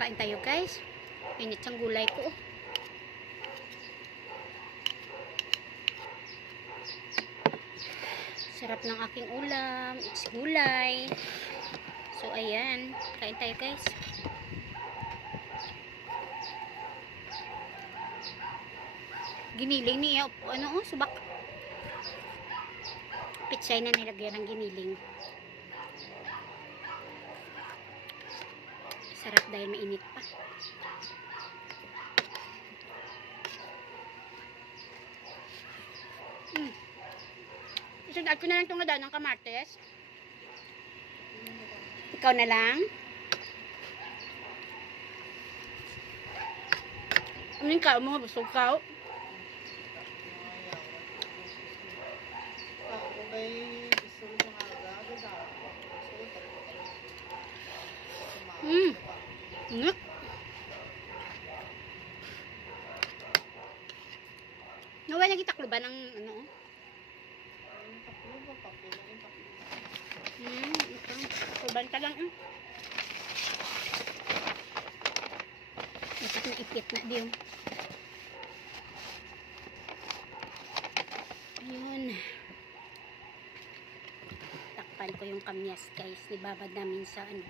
Kain tayo guys. Init ang gulay ko. Sarap ng aking ulam. It's gulay. So ayan. Kain tayo guys. Giniling niya. Ano subak. Pitsay na nilagyan ng giniling. Sarap dahil mainit pa. Isunod ko na lang itong nadaan ng kamates. Ikaw na lang. Ano yung kao mo? Busog kao? Ngek. Nawa nagitaklo ba ng ano? Ito. Kubanta lang. Dapat na ipit na din. Ayun. Takpan ko yung kamyas guys. Ibabad namin sa ano.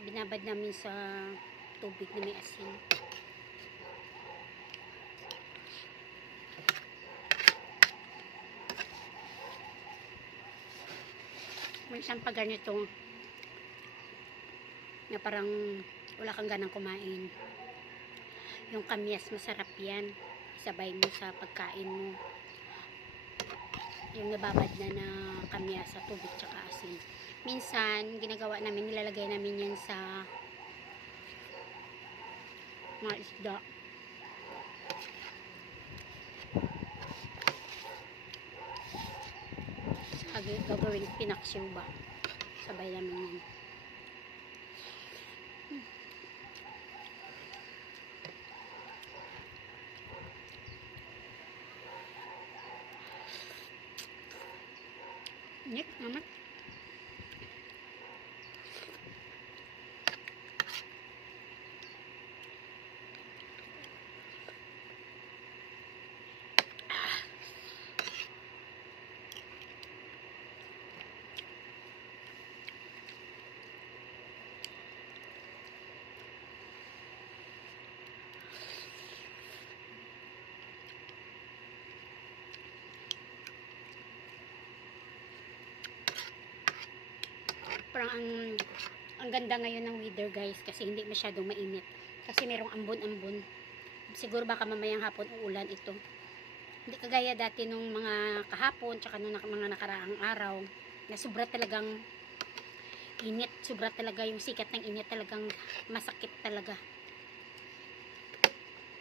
Binabad namin sa tubig na may asin. Minsan pag ganito na parang wala kang ganang kumain, yung kamyas masarap yan, sabay mo sa pagkain mo yung nababad na kamyas sa tubig tsaka asin. Minsan ginagawa namin, nilalagay namin yan sa mga isda. Gagawin pinaksiw ba, sabay namin yan. Nek amat. Parang ang ganda ngayon ng weather guys, kasi hindi masyadong mainit, kasi merong ambon-ambon. Siguro baka mamayang hapon uulan ito, hindi kagaya dati nung mga kahapon tsaka nung mga nakaraang araw na sobra talagang init, sobra talaga yung sikat ng init, talagang masakit talaga.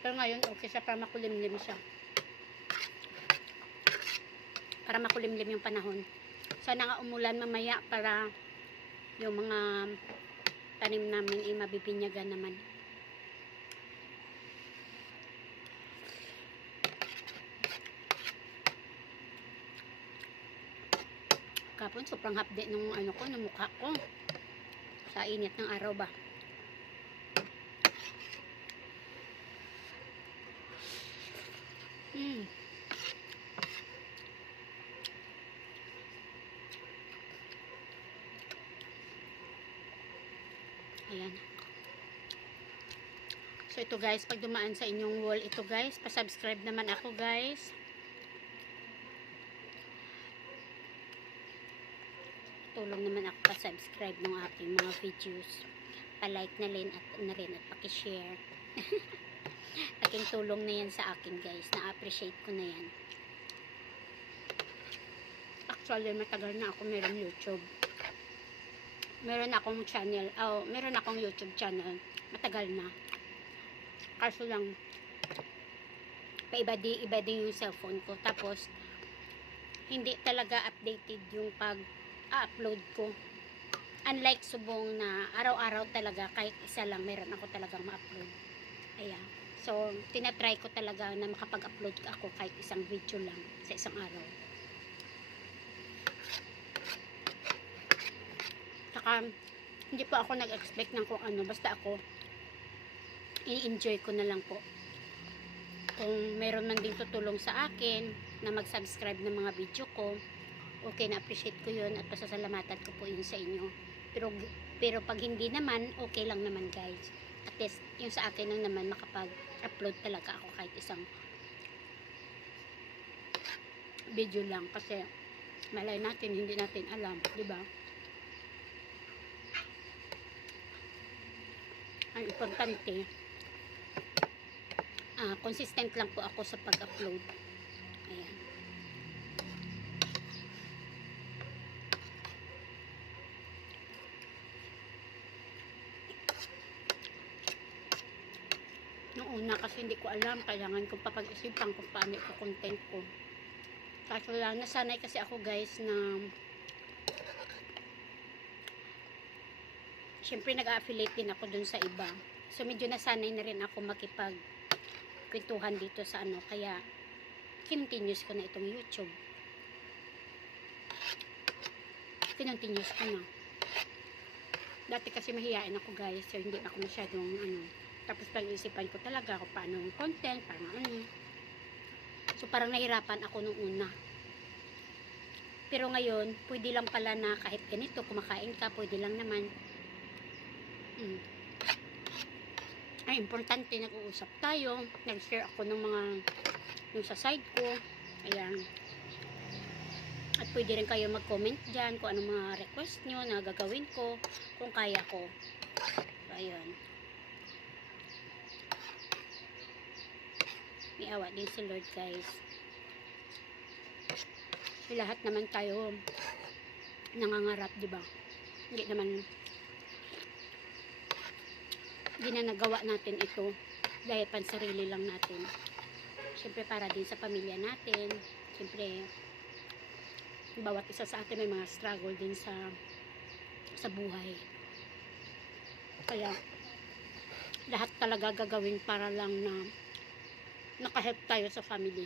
Pero ngayon okay siya, para makulimlim siya, para makulimlim yung panahon. Sana nga umulan mamaya para yung mga tanim namin ay mabibinyagan naman. Kapon sobrang hapde nung ano ko, ng mukha ko sa init ng araw ba. Ayan. So ito guys, pag dumaan sa inyong wall ito guys, pa-subscribe naman ako guys. Tulong naman ako pa-subscribe ng aking mga videos. Pa-like na rin at paki-share. Aking tulong na yan sa akin guys. Na-appreciate ko na yan. Actually, matagal na ako meron YouTube. Meron akong channel. Meron akong YouTube channel. Matagal na. Kaso lang, iba din yung cellphone ko. Tapos, hindi talaga updated yung pag-upload ko. Unlike subong na araw-araw talaga, kahit isa lang, meron ako talagang ma-upload. Ayan. So, tinatry ko talaga na makapag-upload ako kahit isang video lang sa isang araw. Saka, hindi pa ako nag-expect ng kung ano. Basta ako, i-enjoy ko na lang po. Kung meron man din tutulong sa akin na mag-subscribe ng mga video ko, okay, na-appreciate ko yun at pasasalamatan ko po yun sa inyo. Pero pag hindi naman, okay lang naman guys. At least, yung sa akin lang naman makapag-upload talaga ako kahit isang video lang. Kasi malay natin, hindi natin alam, di ba? Ang importante, consistent lang po ako sa pag-upload. Ayan. Noong una kasi hindi ko alam, kailangan kong papag-isipan kung paano i-content ko. Kaso lang, nasanay kasi ako guys na syempre nag-affiliate din ako dun sa iba. So medyo nasanay na rin ako makipag-kwentuhan dito sa ano. Kaya continuous ko na itong YouTube. Continuous ko na. Dati kasi mahihain ako guys. So hindi ako masyadong ano. Tapos pag-isipan ko talaga kung paano yung content, paano ano. So parang nahirapan ako nung una. Pero ngayon, pwede lang pala na kahit ganito, kumakain ka, pwede lang naman. Ay, importante, nag-uusap tayo. Nag-share ako ng mga yung sa side ko. Ayan. At pwede rin kayo mag-comment dyan kung anong mga request nyo na gagawin ko kung kaya ko. So, ayan. May awa din si Lord guys. So, lahat naman tayo nangangarap, di ba? Hindi na nagawa natin ito dahil pansarili lang natin. Siyempre para din sa pamilya natin. Siyempre bawat isa sa atin may mga struggle din sa buhay. Kaya lahat talaga gagawin para lang na nakahelp tayo sa family.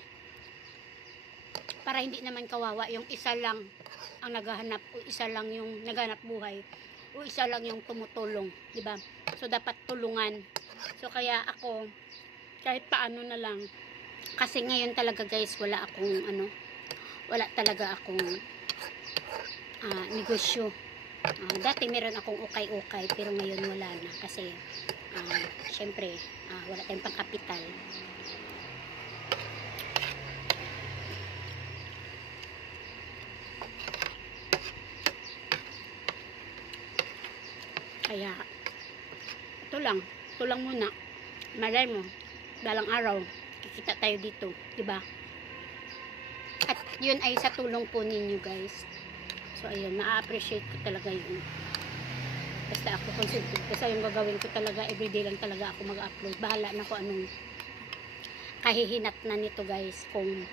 Para hindi naman kawawa yung isa lang ang naghahanap o isa lang yung naghanap buhay o isa lang yung tumutulong, di ba? So dapat tulungan. So kaya ako kahit paano na lang, kasi ngayon talaga guys wala talaga akong negosyo. Dati meron akong ukay-ukay pero ngayon wala na kasi syempre wala tayong pangkapital. Kaya ito lang muna. Malay mo dalang araw kikita tayo dito, di ba? At yun ay sa tulong po ninyo guys. So ayun, na-appreciate ko talaga yun. Basta ako concentrate kasi yung gagawin ko talaga, everyday lang talaga ako mag-upload. Bahala na kung anong kahihinat na nito guys, kung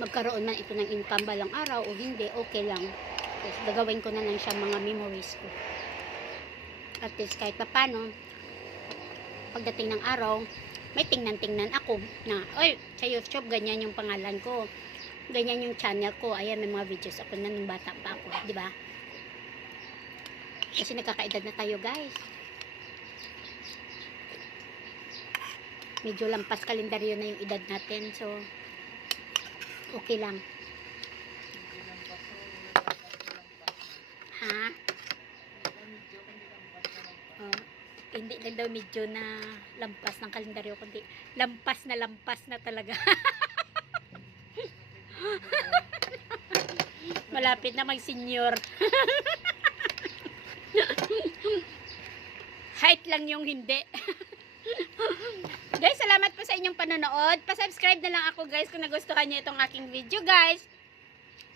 magkaroon man ito ng income balang araw o hindi, okay lang. Tapos gagawin ko na lang siya mga memories ko. At least kahit pa paano, pagdating ng araw, may tingnan ako na, oy, sa YouTube, ganyan yung pangalan ko. Ganyan yung channel ko. Ayan, may mga videos ako na nung bata pa ako. Diba? Kasi nagkakaedad na tayo, guys. Medyo lampas kalendaryo na yung edad natin. So, okay lang. Ha? Oh, hindi lang daw medyo na lampas ng kalendaryo, kundi lampas na talaga. Malapit na mag-senior. Height lang yung hindi. Guys, salamat po sa inyong panonood. Pa-subscribe na lang ako guys kung nagustuhan niyo itong aking video guys.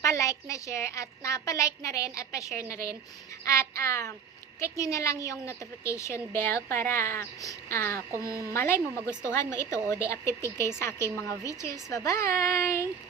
Pa-like na share at pa-like na rin at pa-share na rin. At click nyo na lang yung notification bell para kung malay mo magustuhan mo ito o de-updated kayo sa aking mga videos. Bye-bye!